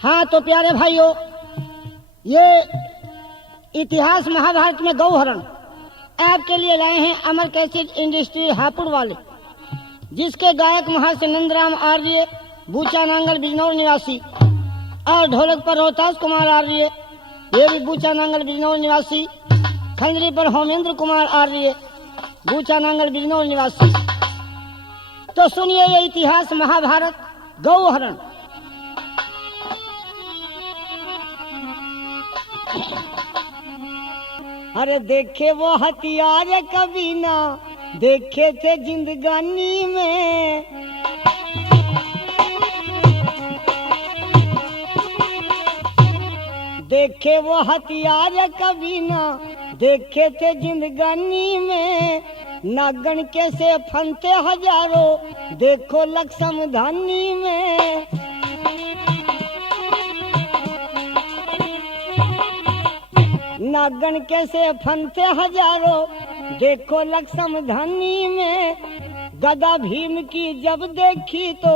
हाँ तो प्यारे भाइयों, ये इतिहास महाभारत में गौहरण आपके लिए लाए हैं अमर कैसेट इंडस्ट्री हापुड़ वाले, जिसके गायक महर्षि नंदराम आर्य, बूचा नांगल बिजनौर निवासी, और ढोलक पर रोहतास कुमार आर्य, ये भी बूचा नांगल बिजनौर निवासी। खंजरी पर होमेंद्र कुमार आर्य, बूचा नांगल बिजनौर निवासी। तो सुनिए ये इतिहास महाभारत गौहरण। अरे देखे वो हथियार कभी ना देखे थे जिंदगानी में, देखे वो हथियार कभी ना देखे थे जिंदगानी में। नागन कैसे फनते हजारों देखो लक्ष्म धानी में। नागन कैसे फनते हजारों देखो लक्ष्म धानी में। गदा भीम की जब देखी तो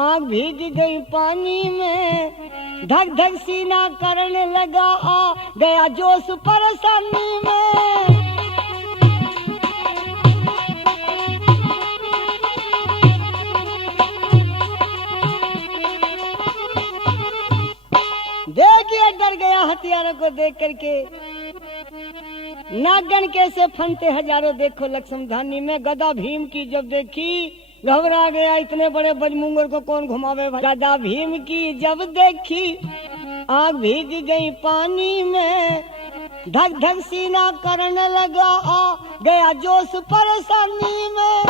आँख भीग गई पानी में। धक धक सीना करने लगा आ गया जोश परेशानी में। देखिए डर गया हथियारों को देख करके। नागन कैसे फनते हजारों देखो लक्ष्म धानी में। गदा भीम की जब देखी घबरा गया, इतने बड़े बजमुंगर को कौन घुमावे भाई। गदा भीम की जब देखी आँख भीग गई पानी में। धक धक सीना करने लगा आ गया जोश परेशानी में।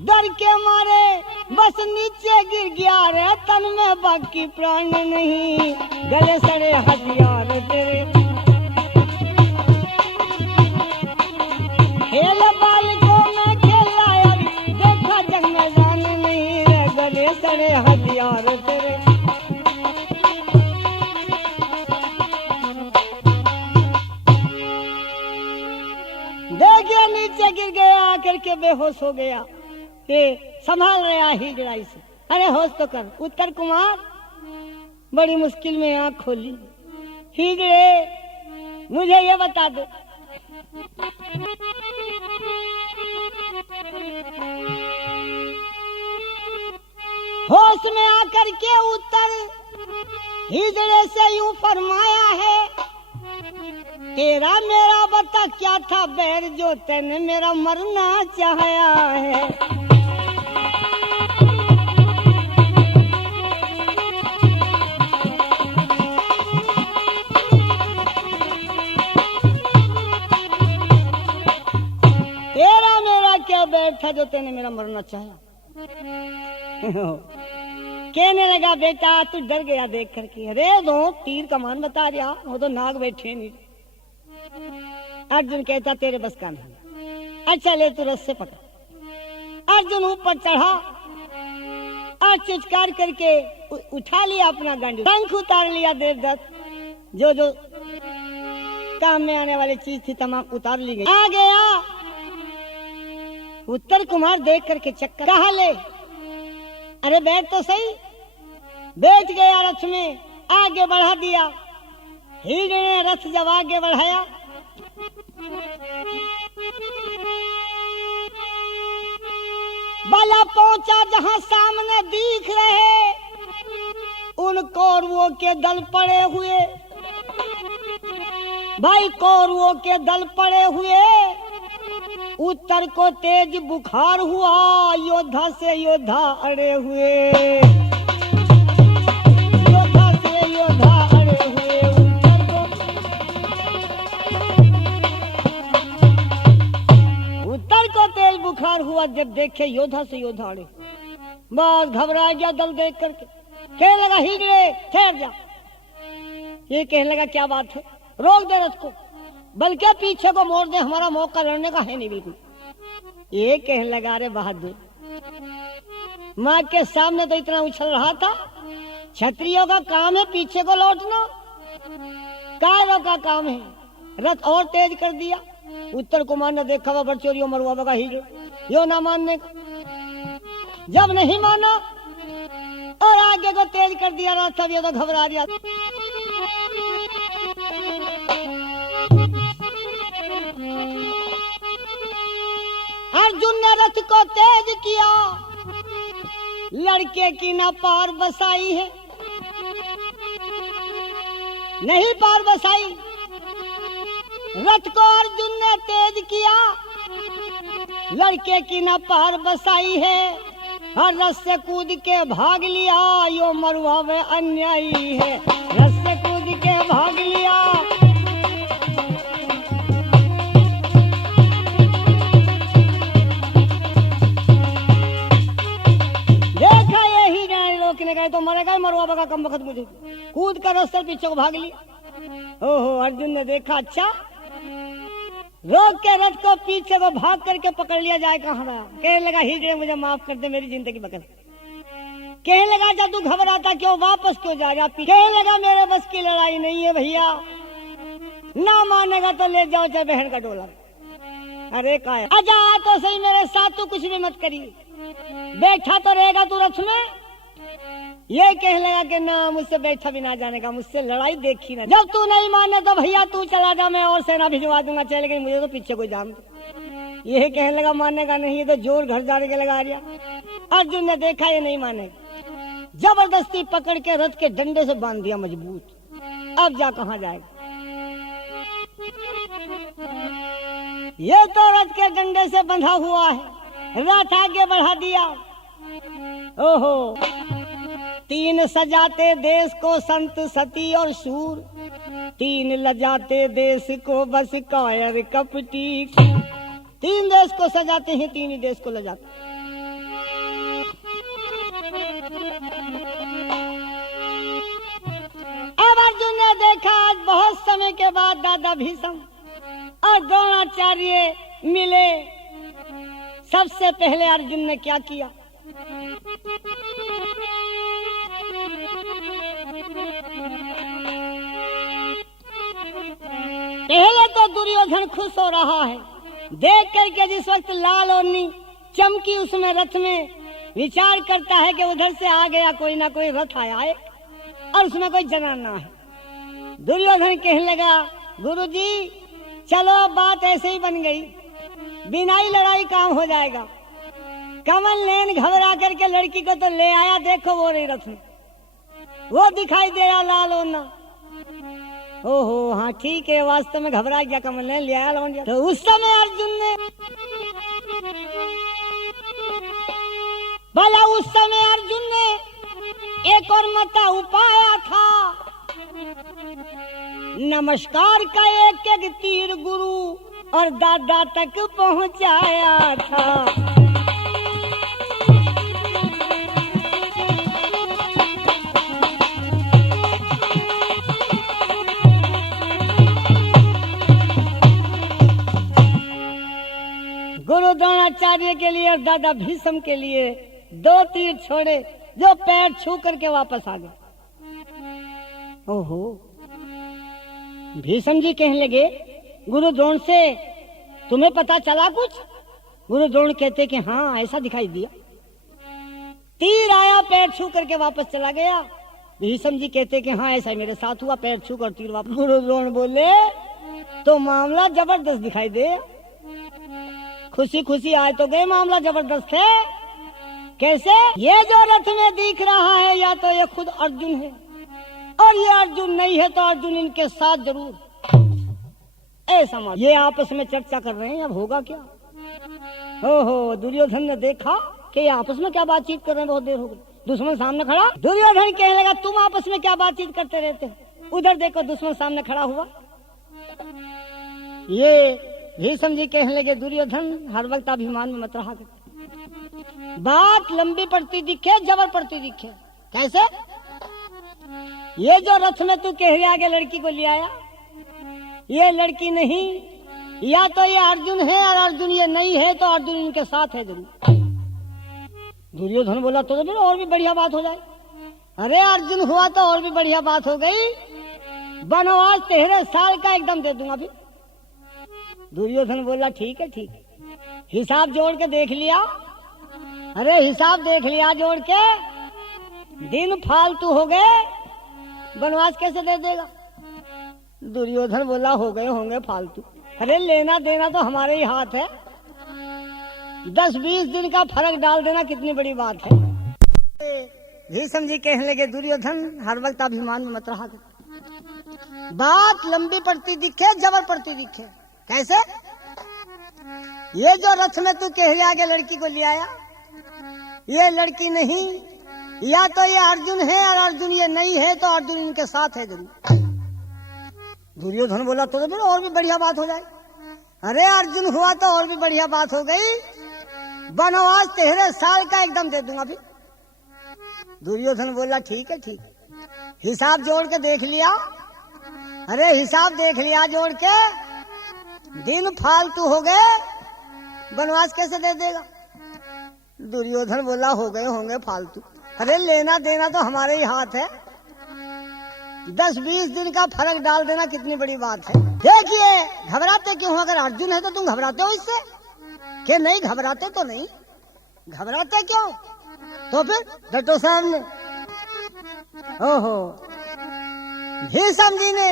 डर के मारे बस नीचे गिर गया रे तन में बाकी प्राण नहीं। गले सड़े हथियार तेरे खेल बाल को मैं खेलाया, देखा जग में जान नहीं रे। गले सड़े हथियार तेरे देखिए नीचे गिर गया, आकर के बेहोश हो गया। संभाल रहा ही लड़ाई से। अरे होश तो कर उत्तर कुमार, बड़ी मुश्किल में आंख खोली। ठीक है मुझे ये बता दो, होश में आकर के उत्तर हिजड़े से यूं फरमाया है। तेरा मेरा बता क्या था बैर जो तैने मेरा मरना चाहा है। था जो तेने मेरा मरना चाहा। कहने लगा बेटा तू डर गया देख करके। अरे दो तीर कमान बता रहा, वो तो नाग बैठे नहीं। अर्जुन कहता तेरे बस का नहीं। अच्छा ले तू रस्से पकड़। अर्जुन ऊपर चढ़ा और चिचकार करके उठा लिया अपना गंड, पंख उतार लिया देवदत्त। जो जो काम में आने वाली चीज थी तमाम उतार ली गई। आ गया उत्तर कुमार देख करके चक्कर। कहा ले, अरे बैठ तो सही। बैठ गया रथ में, आगे बढ़ा दिया। हिरणे ने रथ जब आगे बढ़ाया, बला पहुंचा जहां सामने दिख रहे उन कौरवों के दल पड़े हुए। भाई कौरवों के दल पड़े हुए। उत्तर को तेज बुखार हुआ, योद्धा से योद्धा अड़े हुए। योद्धा से योद्धा अड़े हुए। उत्तर को तेज बुखार हुआ जब देखे योद्धा से योद्धा अड़े। बस घबरा गया दल देख करके। कहने लगा हिजड़े ठहर जा। ये कहने लगा क्या बात है, रोक दे रथ को, बल्कि पीछे को मोड़ दे, हमारा मौका लड़ने का है नहीं बिल्कुल। ये कहने लगा रे बहादुर, माँ के सामने तो इतना उछल रहा था। क्षत्रियों का काम है पीछे को लौटना, कायरों का काम है। रथ और तेज कर दिया। उत्तर कुमार ने देखा हुआ बड़चोरियों मरुआ बगा हिजड़े, यो ना मानने का। जब नहीं माना और आगे को तेज कर दिया रास्ता भी तो घबरा गया। अर्जुन ने रथ को तेज किया, लड़के की ना पार बसाई है, नहीं पार बसाई। रथ को अर्जुन ने तेज किया, लड़के की ना पार बसाई है, और रथ से कूद के भाग लिया, यो मरुआ में अन्यायी है। रथ से कूद के भाग लिया, देखा यही नहीं रोकने गए तो मरेगा, मरुआ का कम वक्त मुझे कूद कर रथ से पीछे को भाग लिया। ओहो, अर्जुन ने देखा अच्छा रोक के रथ को पीछे को भाग करके पकड़ लिया जाए कहाँ रहा। कहने लगा हीरे मुझे माफ कर दे, मेरी जिंदगी बकल। कहने लगा जब तू घबराता क्यों, वापस क्यों जा रहा। कहने लगा मेरे बस की लड़ाई नहीं है भैया, ना मानेगा तो ले जाओ चाहे बहन का डोला। अरे काय आजा तो सही मेरे साथ, तू कुछ भी मत करिए, बैठा तो रहेगा तू रथ में। ये कहने लगा कि ना मुझसे बैठा भी ना जाने का, मुझसे लड़ाई देखी ना। जब तू नहीं माने तो भैया तू चला जा, मैं और सेना भिजवा दूंगा, चले लेकिन मुझे तो पीछे कोई जान दे। ये कहने लगा मानेगा नहीं, ये तो जोर घर जाने के लगा रिया। अर्जुन ने देखा ये नहीं मानेगा, जबरदस्ती पकड़ के रथ के डंडे से बांध दिया मजबूत। अब जा कहाँ जाएगा। ये तो रथ के डंडे से बंधा हुआ है, रथ आगे बढ़ा दिया। ओहो, तीन सजाते देश को संत सती और शूर, तीन लजाते देश को बस कायर कपटी। तीन देश को सजाते हैं, तीन ही देश को लजाते। अब अर्जुन ने देखा आज बहुत समय के बाद दादा भीष्म और द्रोणाचार्य मिले। सबसे पहले अर्जुन ने क्या किया, पहले तो दुर्योधन खुश हो रहा है देख करके, जिस वक्त लाल ओढ़नी चमकी उसमें रथ में, विचार करता है कि उधर से आ गया कोई ना कोई रथ आया है और उसमें कोई जनाना है। दुर्योधन कहने लगा गुरुजी चलो बात ऐसे ही बन गई, बिना ही लड़ाई काम हो जाएगा। कमल नैन घबरा करके लड़की को तो ले आया, देखो वो रही रथ में, वो दिखाई दे रहा लाल ओढ़ना। ओहो हाँ ठीक है, वास्तव में घबरा गया, कमल ने ले आया लौंडिया। तो उस समय अर्जुन ने भला, उस समय अर्जुन ने एक और मता उपाया था, नमस्कार का एक एक तीर गुरु और दादा तक पहुंचाया था। गुरु द्रोणाचार्य के लिए और दादा भीष्म के लिए दो तीर छोड़े जो पैर छू करके वापस आ गए। ओहो, भीष्म जी कहने लगे गुरु द्रोण से तुम्हें पता चला कुछ? गुरु द्रोण कहते कि हाँ ऐसा दिखाई दिया, तीर आया पैर छू करके वापस चला गया। भीष्म जी कहते कि हाँ ऐसा मेरे साथ हुआ, पैर छू कर तीर वापस। गुरु द्रोण बोले तो मामला जबरदस्त दिखाई दे, खुशी खुशी आए तो गए, मामला जबरदस्त है। कैसे? ये जो रथ में दिख रहा है या तो ये खुद अर्जुन है, और ये अर्जुन नहीं है तो अर्जुन इनके साथ जरूर। ऐसा मान, ये आपस में चर्चा कर रहे हैं, अब होगा क्या। ओहो, दुर्योधन ने देखा कि ये आपस में क्या बातचीत कर रहे हैं, बहुत देर हो गई। दुश्मन सामने खड़ा, दुर्योधन कहने लगा तुम आपस में क्या बातचीत करते रहते हो, उधर देखो दुश्मन सामने खड़ा हुआ। ये भीष्म जी कहने लगे दुर्योधन हर वक्त अभिमान में मत रहा कर, बात लंबी पड़ती दिखे, जबर पड़ती दिखे। कैसे? ये जो रथ में तू कह रहा आगे लड़की को ले आया, ये लड़की नहीं, या तो ये अर्जुन है और अर्जुन ये नहीं है तो अर्जुन इनके साथ है जरूर। दुर्योधन बोला तो फिर और भी बढ़िया बात हो जाए। अरे अर्जुन हुआ तो और भी बढ़िया बात हो गई, बनवास 13 साल का एकदम दे दूंगा। फिर दुर्योधन बोला ठीक है ठीक है, हिसाब जोड़ के देख लिया, अरे हिसाब देख लिया जोड़ के, दिन फालतू हो गए, वनवास कैसे दे देगा? दुर्योधन बोला हो गए होंगे फालतू। अरे लेना देना तो हमारे ही हाथ है, 10-20 दिन का फर्क डाल देना कितनी बड़ी बात है। भीष्म जी कहने लगे दुर्योधन हर वक्त अभिमान में मत रहा कर। बात लंबी पड़ती दिखे, जबर पड़ती दिखे। कैसे? ये जो रथ में तू कह लिया आगे लड़की को ले आया, ये लड़की नहीं, या तो ये अर्जुन है और अर्जुन ये नहीं है तो अर्जुन इनके साथ है जरूर। दुर्योधन बोला तो फिर और भी बढ़िया बात हो जाए। अरे अर्जुन हुआ तो और भी बढ़िया बात हो गई, वनवास 13 साल का एकदम दे दूंगा फिर। दुर्योधन बोला ठीक है ठीक, हिसाब जोड़ के देख लिया। अरे हिसाब देख लिया जोड़ के, दिन फालतू हो गए, वनवास कैसे दे देगा? दुर्योधन बोला हो गए होंगे फालतू। अरे लेना देना तो हमारे ही हाथ है, 10-20 दिन का फर्क डाल देना कितनी बड़ी बात है। देखिए घबराते क्यों? अगर अर्जुन है तो तुम घबराते हो इससे कि नहीं? घबराते तो नहीं, घबराते क्यों? तो फिर डटो सामने। ओहो, भीष्म जी ने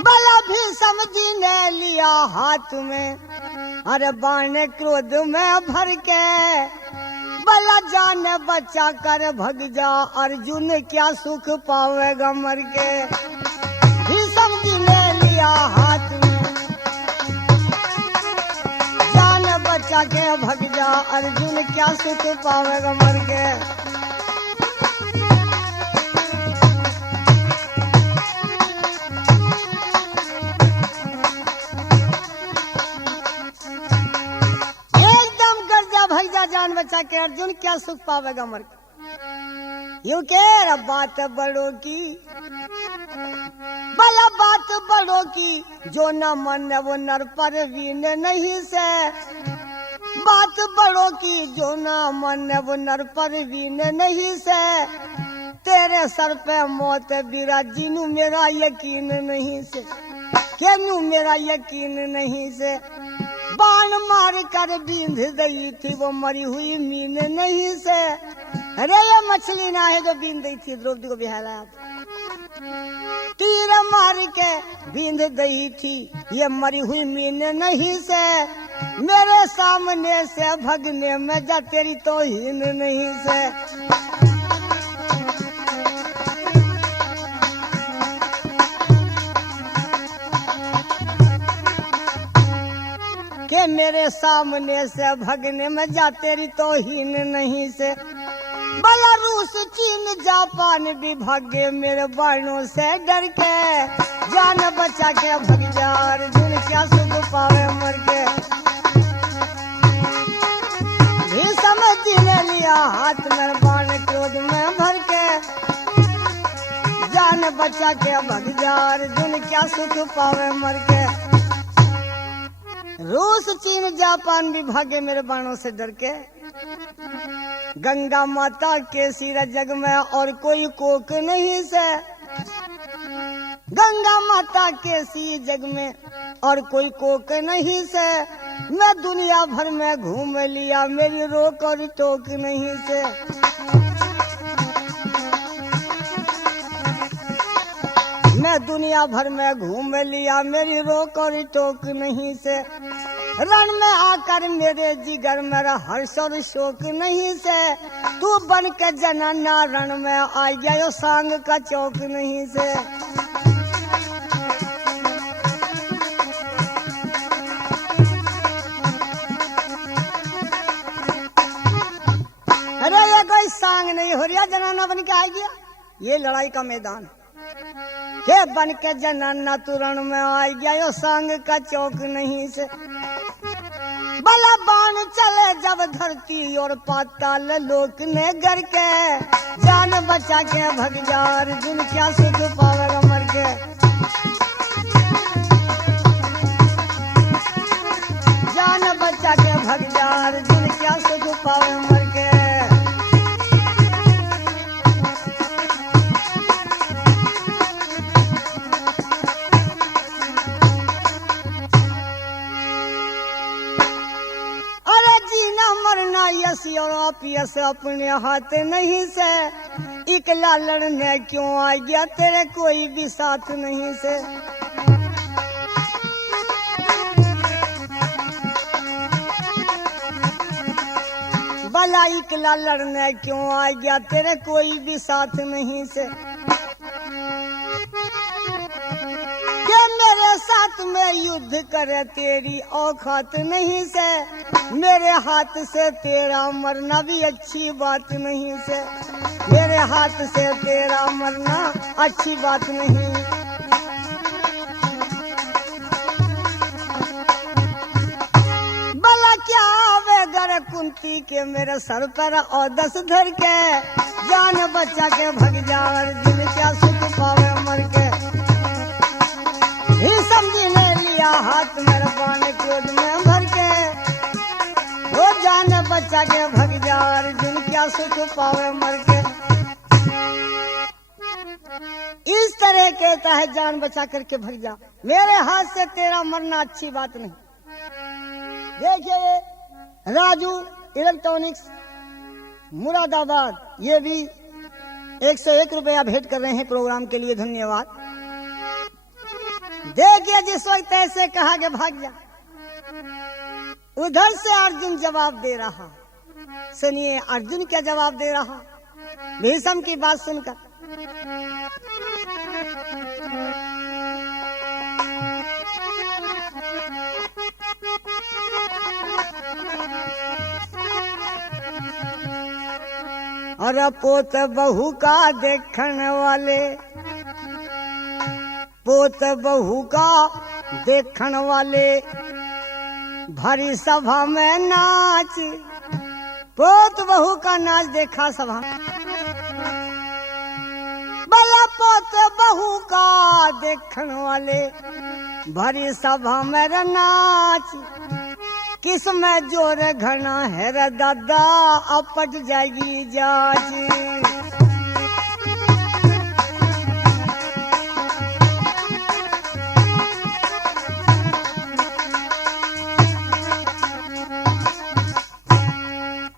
बला भीष्म जी ने लिया हाथ में, अरे बाण क्रोध में भर के, बला जान बचा कर भग जा, अर्जुन क्या सुख पावेगा मर के। भीष्म जी ने लिया हाथ में, जान बचा के भग जा, अर्जुन क्या सुख पावेगा मर के। जान बचा के अर्जुन क्या सुख पावेगा मर के। यूं के बात बड़ों की, भला बात बड़ों की, जो न मन वो नर पर वीन नहीं से। बात बड़ों की जो न मन वो नर पर वीन नहीं से। तेरे सर पे मौत बिराजी नू मेरा यकीन नहीं से, के नू मेरा यकीन नहीं से। बाण मार कर बींध गई थी वो मरी हुई मीन नहीं से। अरे ये मछली ना है जो बींध गई थी, द्रौपदी को बिहारा। तीर मार के बींध गई थी ये मरी हुई मीन नहीं से। मेरे सामने से भगने में जा तेरी तौहीन नहीं से। के मेरे सामने से भगने में जा तेरी तौहीन नहीं से। भला रूस चीन जापान भी भागे मेरे बाणों से डर के। जान बचा के भग जा अर्जुन क्या सुख पावे मर के। भीष्म जी ने लिया हाथ में बाण क्रोध में भर के। जान बचा के भग जा अर्जुन क्या सुख पावे मर के। रूस चीन जापान भी भागे मेरे बाणों से डर के। गंगा माता के सिर जग में और कोई कोक नहीं से। गंगा माता के सी जग में और कोई कोक नहीं से। मैं दुनिया भर में घूम लिया मेरी रोक और टोक नहीं से। मैं दुनिया भर में घूम लिया मेरी रोक और टोक नहीं से। रण में आकर मेरे जिगर मेरा हर्ष और शोक नहीं से। तू बन के जनाना रण में आ गया यो सांग का चौक नहीं से। अरे ये कोई सांग नहीं हो रहा, जनाना बन के आ गया, ये लड़ाई का मैदान के बन के जनाना तू रण में आ गया यो सांग का चौक नहीं से। भला बाण चले जब धरती और पाताल लोक ने गर के। जान बचा के भग जा अर्जुन क्या सुख पावेगा मर के। जान बचा के भग जा अर्जुन क्या सुख पावे मर के। पियस अपने हाथ नहीं से, इकला लड़ने क्यों आ गया तेरे कोई भी साथ नहीं से। भला इकला लड़ने क्यों आ गया तेरे कोई भी साथ नहीं से। के मेरे साथ में युद्ध करे तेरी औकात नहीं से, मेरे हाथ से तेरा मरना भी अच्छी बात नहीं से, मेरे हाथ से तेरा मरना अच्छी बात नहीं। भला क्या आवेगर कुंती के मेरे सर पर और 10 धर के, जान बचा के भग जा अर्जुन क्या सुख पावे मर के। ही समझी ने लिया हाथ मेरे बाण क्रोध में भर के, वो जान बचा के भग जा अर्जुन क्या सुख पावे मर के। इस तरह कहता है जान बचा करके भग जा, मेरे हाथ से तेरा मरना अच्छी बात नहीं। देखिए राजू इलेक्ट्रॉनिक्स मुरादाबाद, ये भी 101 रुपया भेंट कर रहे हैं प्रोग्राम के लिए, धन्यवाद। देखिए जिस वक्त ऐसे कहा कि भाग जा, उधर से अर्जुन जवाब दे रहा। सुनिए अर्जुन क्या जवाब दे रहा भीष्म की बात सुनकर। अरे पोत बहू का देखने वाले, पोत बहू का देखने वाले भरी सभा में नाच, पोत बहू का नाच देखा सभा। भला पोत बहू का देखने वाले भरी सभा में नाच, किस में जोर घना है रे दादा अपट जाएगी जाज।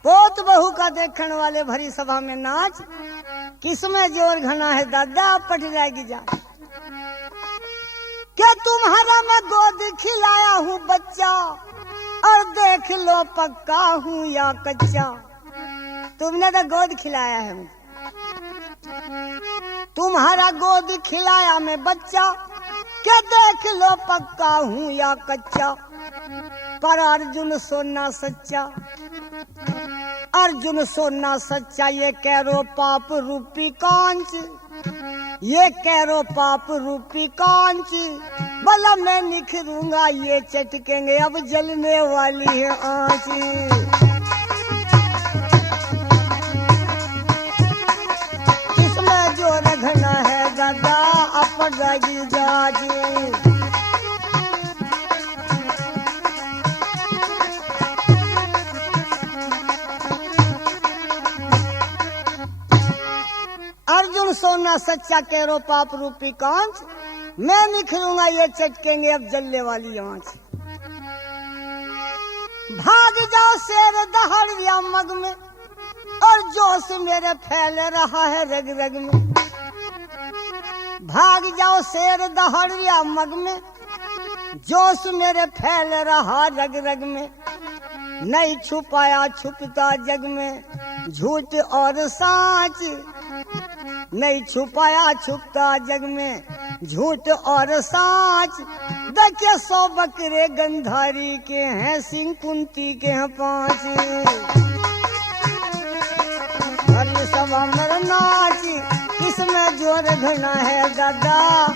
पोत बहू का देखने वाले भरी सभा में नाच, किसमें जोर घना है दादा पट जाएगी जान। क्या तुम्हारा मैं गोद खिलाया हूँ बच्चा, और देख लो पक्का हूँ या कच्चा। तुमने तो गोद खिलाया है मुझे, तुम्हारा गोद खिलाया मैं बच्चा, क्या देख लो पक्का हूँ या कच्चा। पर अर्जुन सोना सच्चा, अर्जुन सोना सच्चा, ये कैरो पाप रूपी कांच, ये कैरो पाप रूपी कांच। भला मैं निखरूंगा ये चटकेंगे अब जलने वाली है आंच। इसमें जो रखना है दादा अपट जाएगी जाज। अर्जुन सोना सच्चा कैरो पाप रूपी कांच, मैं निखरूंगा ये चटकेंगे अब जलने वाली आंच। भाग जाओ शेर दहाड़िया मग में, और जोश मेरे फैल रहा है रग रग में। भाग जाओ शेर दहाड़िया मग में, जोश मेरे फैल रहा रग रग में। नहीं छुपाया छुपता जग में झूठ और साच, नहीं छुपाया छुपता जग में झूठ और साच। देखिए 100 बकरे गंधारी के हैं, सिंह कुंती के हैं 5। हर सभा में नाच, किसमें जोर घना है दादा